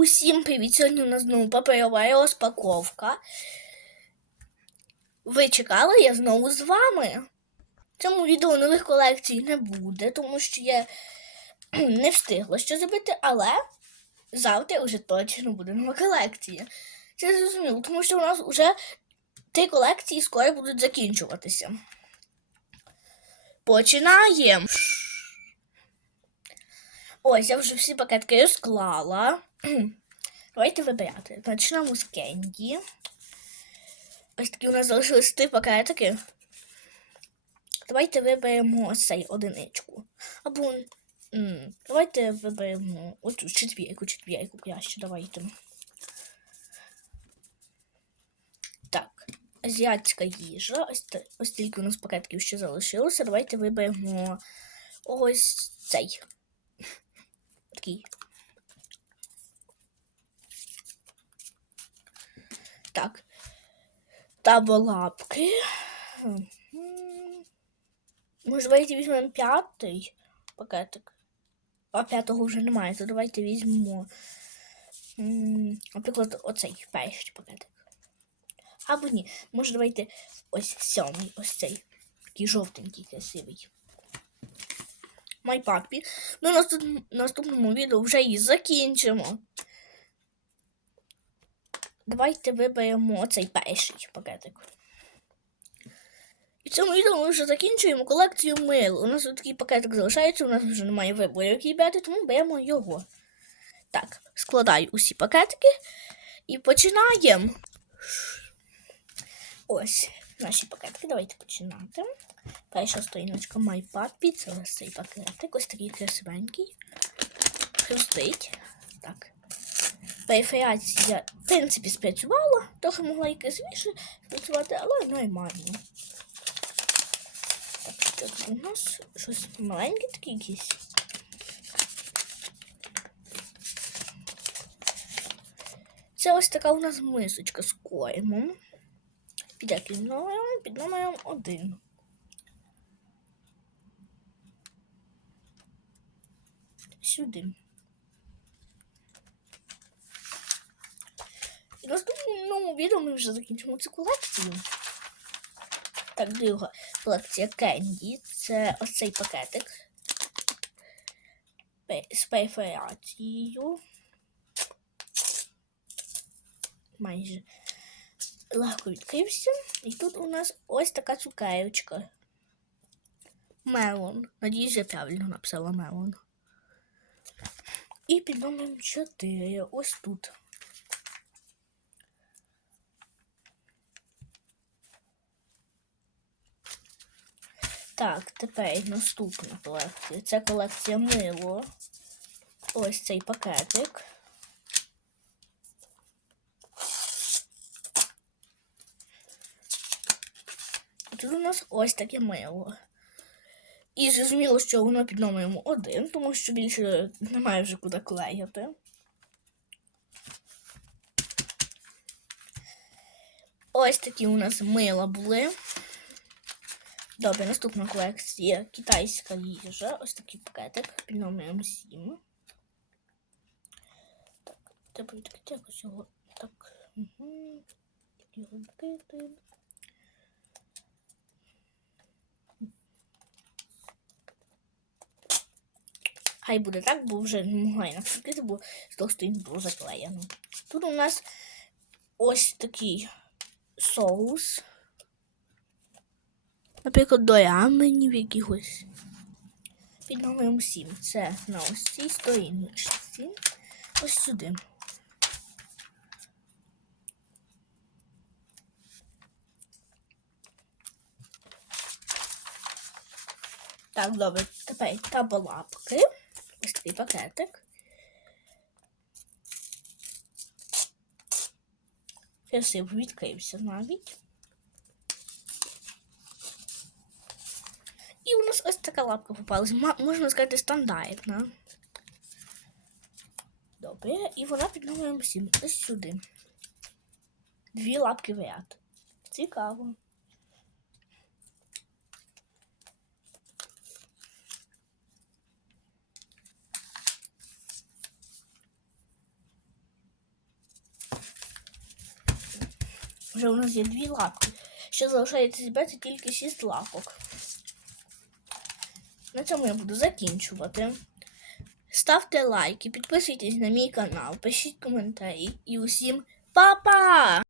Усім привіт! Сьогодні у нас знову паперова розпаковка. Ви чекали, я знову з вами. В цьому відео нових колекцій не буде, тому що я не встигла ще зробити, але завтра вже точно буде нова колекція. Це зрозуміло, тому що у нас вже три колекції скоро будуть закінчуватися. Починаємо. Ось, я вже всі пакетки розклала. Давайте вибирати. Почнемо з Кенді. Ось такі у нас залишились три пакетики. Давайте виберемо цей одиничку. Або давайте виберемо оцю четвірку, четвірку краще, давайте. Так, азіатська їжа. Ось, ось тільки у нас пакетків ще залишилося. Давайте виберемо ось цей. Такий. Так. Таболапки. Мгм. Може, давайте візьмемо п'ятий пакетик. А п'ятого вже немає, то давайте візьмемо. Наприклад, оцей перший пакетик. Або ні. Може, давайте ось сьомий, ось цей. Такий жовтенький, красивий. Май папі. Ну, наступ... наступному відео вже її закінчимо. Давайте виберемо цей перший пакетик. І цьому відео ми вже закінчуємо колекцію мил. У нас такий пакетик залишається, у нас вже немає вибору, який брати, тому беремо його. Так, складаю усі пакетики і починаємо. Ось наші пакетики. Давайте починати. Перша сторіночка MyPapi, це ось цей пакетик, ось такий красивенький. Хрустить. Так. Периферація, в принципі, спрацювала. Трохи могла і красивіше спрацювати, але нормально. Так, тут у нас щось маленьке таке якесь. Це ось така у нас мисочка з кормом. Під яким номером? Під номером один. Сюди. І в наступному відео ми вже закінчимо цю колекцію. Так, друга колекція Кенді. Це ось цей пакетик з перфорацією. Майже легко відкрився. І тут у нас ось така цукерочка. Мелон. Надіюсь, я правильно написала мелон. І під номером 4. Ось тут. Так, тепер наступна колекція. Це колекція мило. Ось цей пакетик. Тут у нас ось таке мило. І зрозуміло, що воно під номером один, тому що більше немає вже куди клеїти. Ось такі у нас мила були. Добре, наступна колекція китайська їжа. Ось такий пакетик під номером 7. Так, треба відкрити якось його. Так. Угу. Його відкрити. Хай буде так, бо вже не могла інакше відкрити, бо з двох сторін було заклеєно. Тут у нас ось такий соус. Наприклад, до раменів якихось. Під номером 7. Це на ось цій сторіночці. Ось сюди. Так, добре, тепер табалапки. Ось такий пакетик. Красиво відкрився навіть. нас ось така лапка попалася, Можна сказати, стандартна. Добре, і вона під номером 7. Ось сюди. Дві лапки в ряд. Цікаво. Вже у нас є дві лапки. Ще залишається зібрати тільки шість лапок. На цьому я буду закінчувати. Ставте лайки, підписуйтесь на мій канал, пишіть коментарі і усім па-па!